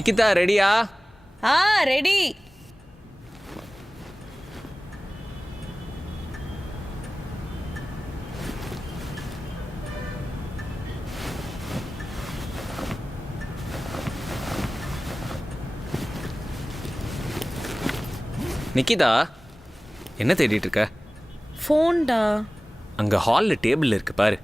நிக்கிதா ரெடியா? ரெடி. நிக்கிதா என்ன தேடிட்டு இருக்க? ஃபோன்டா. அங்க ஹால்ல டேபிள் இருக்கு பாரு.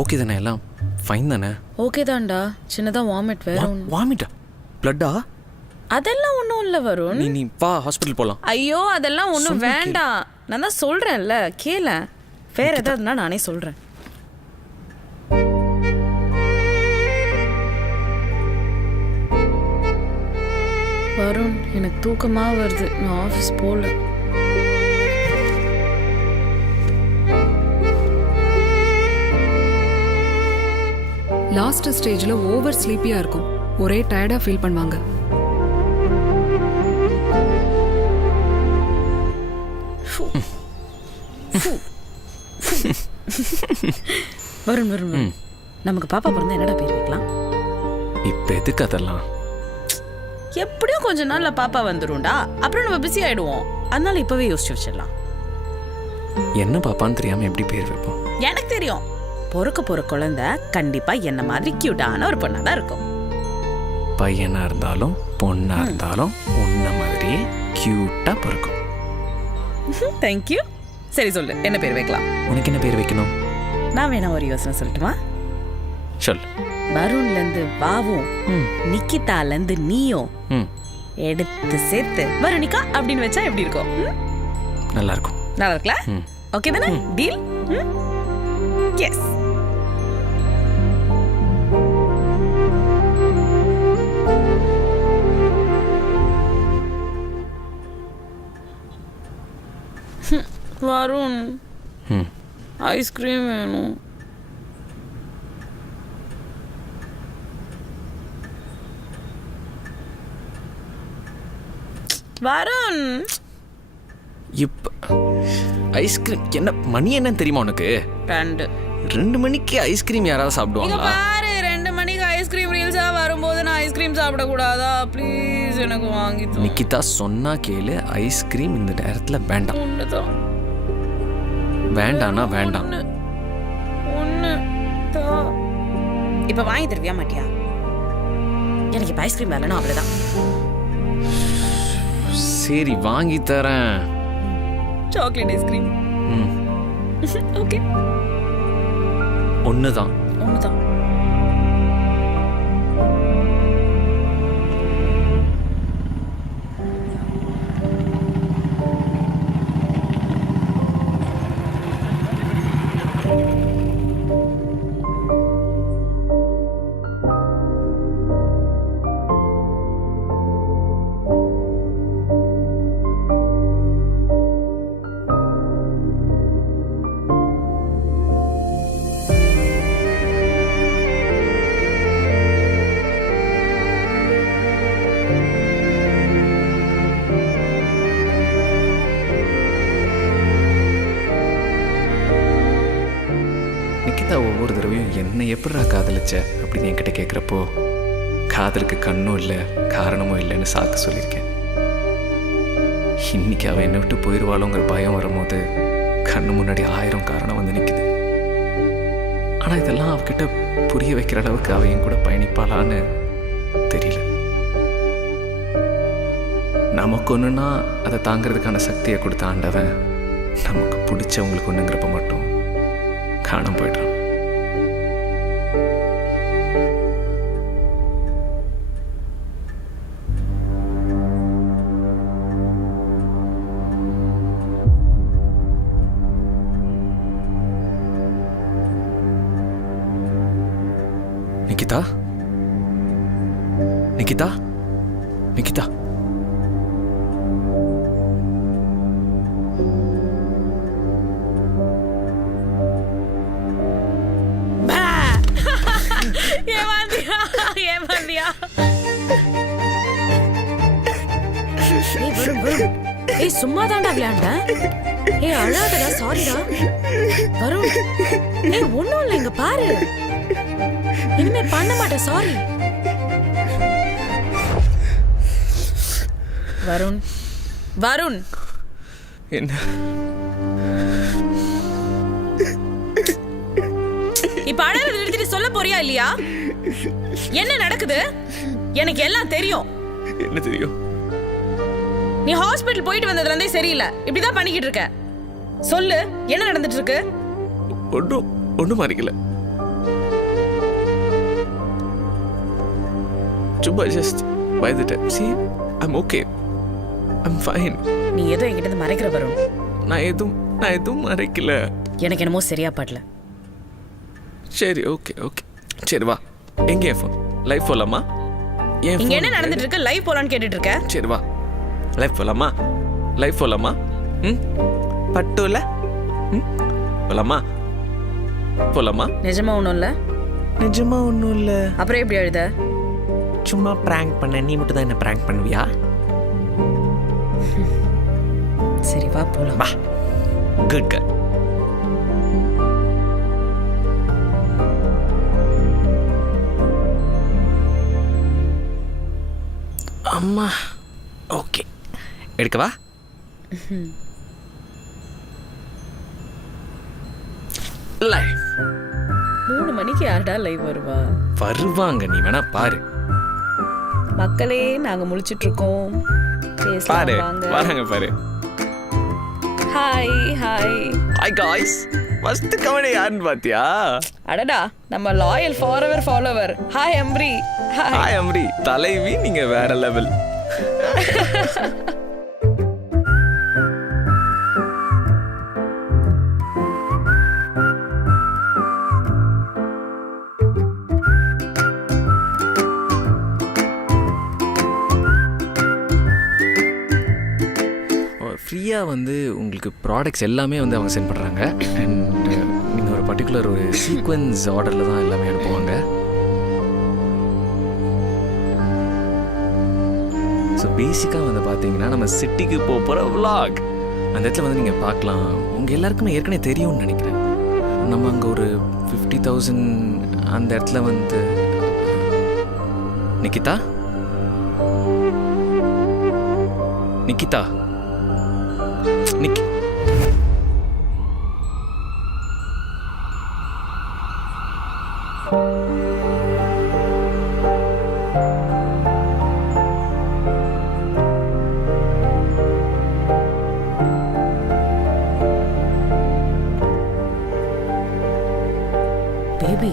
ஓகே தானே? எல்லாம் ஃபைன் தானே? ஓகே தான்டா. சின்னதா வாமிட் வேற. வாமிட்டா? பிளட்டா? அதெல்லாம் ஒன்றும் இல்லை வருண். நீ வா ஹாஸ்பிட்டல் போகலாம். ஐயோ அதெல்லாம் ஒன்றும் வேண்டாம். நான் தான் சொல்கிறேன்ல, கேள. வேற ஏதாவதுனா நானே சொல்கிறேன். வருண், எனக்கு தூக்கமாக வருது. நான் ஆஃபீஸ் போகல. லாஸ்ட் ஸ்டேஜ்ல ஓவர் ஸ்லீப்பியா இருக்கும். ஒரே டயர்டா ஃபீல் பண்ணுவாங்க. வருண் வருண் வருண், நமக்கு பாப்பா பிறந்தா என்னடா பேர் வைக்கலாம்? இப்போ எதுக்கு அதெல்லாம்? எப்படியும் கொஞ்ச நாள்ல பாப்பா வந்துரும்டா. அப்புறம் நம்ம பிஸி ஆயிடுவோம். அதனால இப்பவே யோசிச்சு வச்சிடலாம். என்ன பாப்பான்னு தெரியாம எப்படி பேர் வைப்போம்? எனக்கு தெரியும். பொறுக்க போற குழந்தை கண்டிப்பா என்ன மாதிரி கியூட்டான ஒரு பொண்ணா தான் இருக்கும். பையனா இருந்தாலும் பொண்ணா இருந்தாலும் உன்ன மாதிரியே கியூட்டா பிறக்கும். தேங்க்யூ. சரி சொல்லு, என்ன பேர் வைக்கலாம்? உனக்கு என்ன பேர் வைக்கணும்? நான் வேணா ஒரு யோசனை சொல்லட்டுமா? சொல். வருண்ல இருந்து வாவும், நிக்கிதால இருந்து நீயும் எடுத்து சேர்த்து வருணிகா அப்படின்னு வச்சா எப்படி இருக்கும்? நல்லா இருக்கும். நல்லா இருக்குல்ல? ஓகே தானே? டீல்? எஸ். வருண், ஐஸ்கிரீம் வேணும். வருண், இப்ப ஐஸ்கிரீம் என்ன மணி என்னன்னு தெரியுமா உனக்கு? 2 மணிக்கு ஐஸ்கிரீம் யாராவது சாப்பிடுவாங்களா? பாரு, 2 மணிக்கு ஐஸ்கிரீம் ரீல்ஸா வரும்போது நான் ஐஸ்கிரீம் சாப்பிட கூடாதா? ப்ளீஸ் எனக்கு வாங்கி தா. நிக்கிதா சொன்னா கேளு, ஐஸ்கிரீம் இந்த நேரத்துல வேண்டாம். ஒண்ணுதான். வேண்டானா வேண்டாம். ஒண்ணு தான். இப்ப வாங்கி தருவியா மாட்டியா? எனக்கு இப்ப ஐஸ்கிரீம் வேலைன்னா அவ்வளவுதான். சரி வாங்கி தரேன். Chocolate ice cream. ஓகே. ஒண்ணுதான். ஒவ்வொரு தடவையும் என்னை எப்படிடா காதலிச்ச அப்படின்னு என்கிட்ட கேட்குறப்போ காதலுக்கு கண்ணும் இல்லை காரணமும் இல்லைன்னு சாக்கு சொல்லியிருக்கேன். இன்னைக்கு அவன் என்னை விட்டு போயிடுவாளோங்கிற பயம் வரும்போது கண்ணு முன்னாடி 1000 காரணம் வந்து நிற்குது. ஆனால் இதெல்லாம் அவகிட்ட புரிய வைக்கிற அளவுக்கு அவ என் கூட பயணிப்பாளான்னு தெரியல. நமக்கு ஒன்றுனா அதை தாங்கிறதுக்கான சக்தியை கொடுத்த ஆண்டவன் நமக்கு பிடிச்சவங்களுக்கு ஒன்றுங்கிறப்ப மட்டும் காணாம போய்ட்றான். நிகிதா நிகிதா நிகிதா ஏமாந்தியா ஏமாந்தியா ஏய் சும்மா தாண்டா விளையாண்ட ஏய் அழாதடா சாரிடா வரும் ஏய் ஒண்ணும் இல்ல இங்க பாரு இனிமே பண்ண மாட்டேன் சாரி வருண் வருண் என்ன இப்ப அழகு நிறுத்திட்டு சொல்ல போறியா இல்லையா என்ன நடக்குது எனக்கு எல்லாம் தெரியும் என்ன தெரியும் நீ ஹாஸ்பிடல் போயிட்டு வந்ததுல இருந்தே சரியில்லை இப்படிதான் பண்ணிக்கிட்டு இருக்க சொல்லு என்ன நடந்துட்டு இருக்கு ஒன்றும் மறைக்கல சும்மா ஜஸ்ட் பயந்துட்டேன் see I'm okay I'm fine நீ ஏதோ என்கிட்ட இருந்து மறைக்கிற வரும் நான் எதுவும் மறைக்கல எனக்கு என்னமோ சரியா படல சரி ஓகே ஓகே சரி வா எங்கே ஃபோன் லைவ் போலாமா இங்க என்ன நடந்துட்டு இருக்கு லைவ் போலான்னு கேட்டுட்டு இருக்க சரி வா லைவ் போலாமா ம் பட்டுல ம் போலாமா நிஜமா ஒண்ணும் இல்ல நிஜமா ஒன்றும் இல்லை அப்புறம் எப்படி அழுத சும்மா பிராங்க் பண்ண நீ மட்டும் தான் என்ன பிராங்க் பண்ணுவியா சரி வா போலாம் வா குட் கேர்ள் அம்மா ஓகே எடுக்கவா லைவ் 3 மணிக்கு யார்டா லைவ் வருவாங்க நீ வேணா பாரு மக்களே நாங்க முழிச்சிட்டு இருக்கோம் பாரு பேசலாம் வாங்க வராங்க பாரு hi hi hi guys first comment யாருன்னு பாத்தியா அடடா நம்ம loyal forever follower hi Amri hi Amri தலைவி நீங்க வேற லெவல் ஃப்ரீயாக வந்து உங்களுக்கு ப்ராடக்ட்ஸ் எல்லாமே வந்து அவங்க சென்ட் பண்ணுறாங்க அண்ட் நீங்கள் ஒரு பர்டிகுலர் ஒரு சீக்வன்ஸ் ஆர்டரில் தான் எல்லாமே அனுப்புவாங்க ஸோ பேசிக்காக வந்து பார்த்தீங்கன்னா நம்ம சிட்டிக்கு போகிற vlog அந்த இடத்துல வந்து நீங்கள் பார்க்கலாம் உங்கள் எல்லாருக்குமே ஏற்கனவே தெரியும்னு நினைக்கிறேன் நம்ம அங்கே ஒரு 50,000 அந்த இடத்துல வந்து நிகிதா நிக்கி பேபி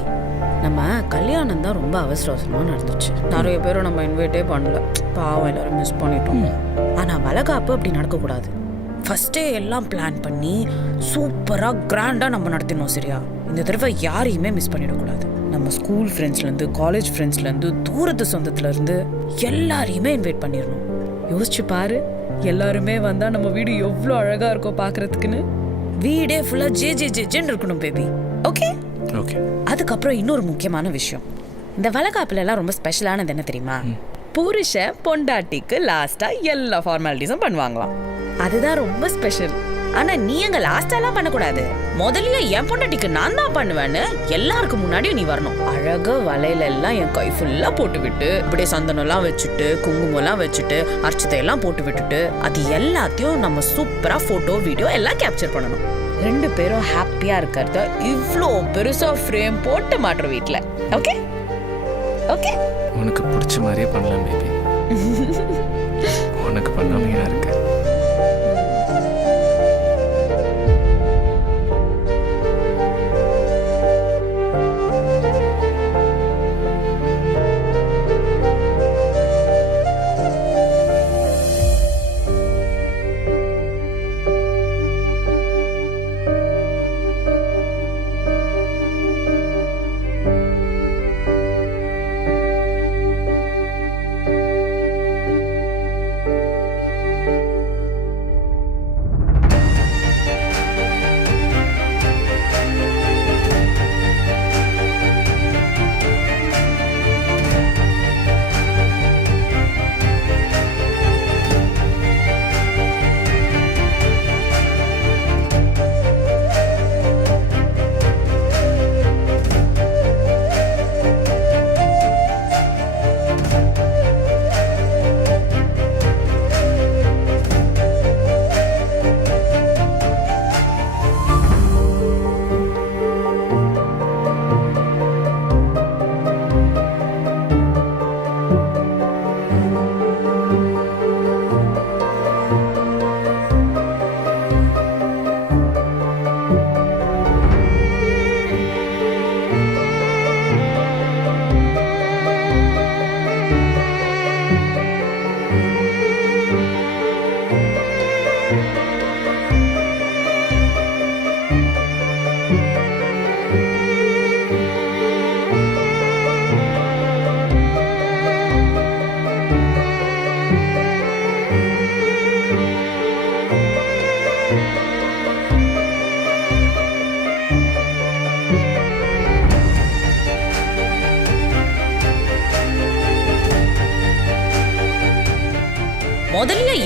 நம்ம கல்யாணம் தான் ரொம்ப அவசர அவசரமா நடந்துச்சு நிறைய பேரும் நம்ம இன்வைட்டே பண்ணல பாவம் எல்லாரும் மிஸ் பண்ணிட்டோம் ஆனா வளகாப்பு அப்படி நடக்கக்கூடாது ஃபர்ஸ்டே எல்லாம் பிளான் பண்ணி சூப்பரா கிராண்டா நம்ம நடத்தினோம் சரியா இந்த தடவை யாரையுமே மிஸ் பண்ணிடக்கூடாது நம்ம ஸ்கூல் ஃப்ரெண்ட்ஸ்லேருந்து காலேஜ் ஃப்ரெண்ட்ஸ்லேருந்து தூரத்து சொந்தத்துலேருந்து எல்லாரையுமே இன்வைட் பண்ணிடணும் யோசிச்சு பாரு எல்லாருமே வந்தா நம்ம வீடு எவ்வளோ அழகா இருக்கும் பார்க்கறதுக்குன்னு வீடே ஃபுல்லா ஜே ஜே ஜேன்னு இருக்கணும் பேபி ஓகே ஓகே அதுக்கப்புறம் இன்னொரு முக்கியமான விஷயம் இந்த வளகாப்புல எல்லாம் ரொம்ப ஸ்பெஷலானது என்ன தெரியுமா புருஷன் பொண்டாட்டிக்கு லாஸ்டா எல்லா ஃபார்மாலிட்டிஸும் பண்ணுவாங்களாம் அதுதான் ரொம்ப ஸ்பெஷல் ஆனா நீ அங்க லாஸ்டா எல்லாம் பண்ணக்கூடாது முதல்ல என் பொண்டாட்டிக்கு நான் தான் பண்ணுவேன்னு எல்லாருக்கும் முன்னாடியும் நீ வரணும் அழகா வலையில எல்லாம் என் கை ஃபுல்லா போட்டு விட்டு இப்படியே சந்தனம் எல்லாம் வச்சுட்டு குங்குமம் எல்லாம் வச்சுட்டு அர்ச்சத்தை எல்லாம் போட்டு விட்டுட்டு அது எல்லாத்தையும் நம்ம சூப்பரா போட்டோ வீடியோ எல்லாம் கேப்சர் பண்ணணும் 2 பேரும் ஹாப்பியா இருக்கிறத இவ்ளோ பெருசா ஃப்ரேம் போட்டு மாட்டுற வீட்ல ஓகே ஓகே உனக்கு பிடிச்ச மாதிரியே பண்ணலாம் பேபி உனக்கு பண்ணாமையா இருக்கு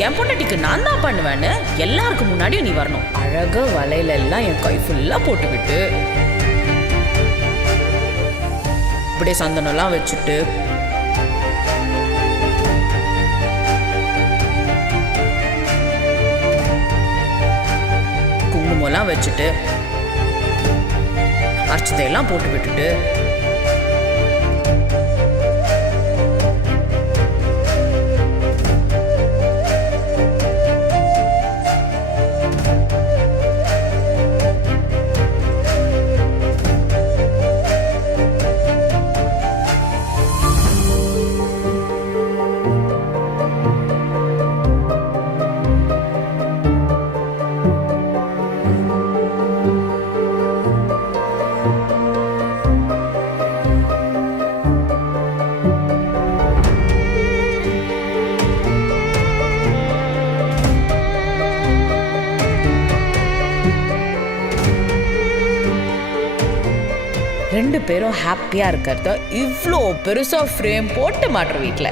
என் பொண்டாட்டிக்கு நான் தான் பண்ணுவேன்னு எல்லாருக்கும் முன்னாடியும் நீ வரணும். அழகா வலையில எல்லாம் என் கை ஃபுல்லா போட்டுவிட்டு இப்படியே சந்தனம்லாம் வச்சுட்டு குங்குமம்லாம் வச்சுட்டு அர்ச்சதையெல்லாம் போட்டு விட்டுட்டு ரெண்டு பேரும் ஹாப்பியா இருக்கிறத இவ்வளோ பெருசா ஃப்ரேம் போட்டு மாட்டுற வீட்டில்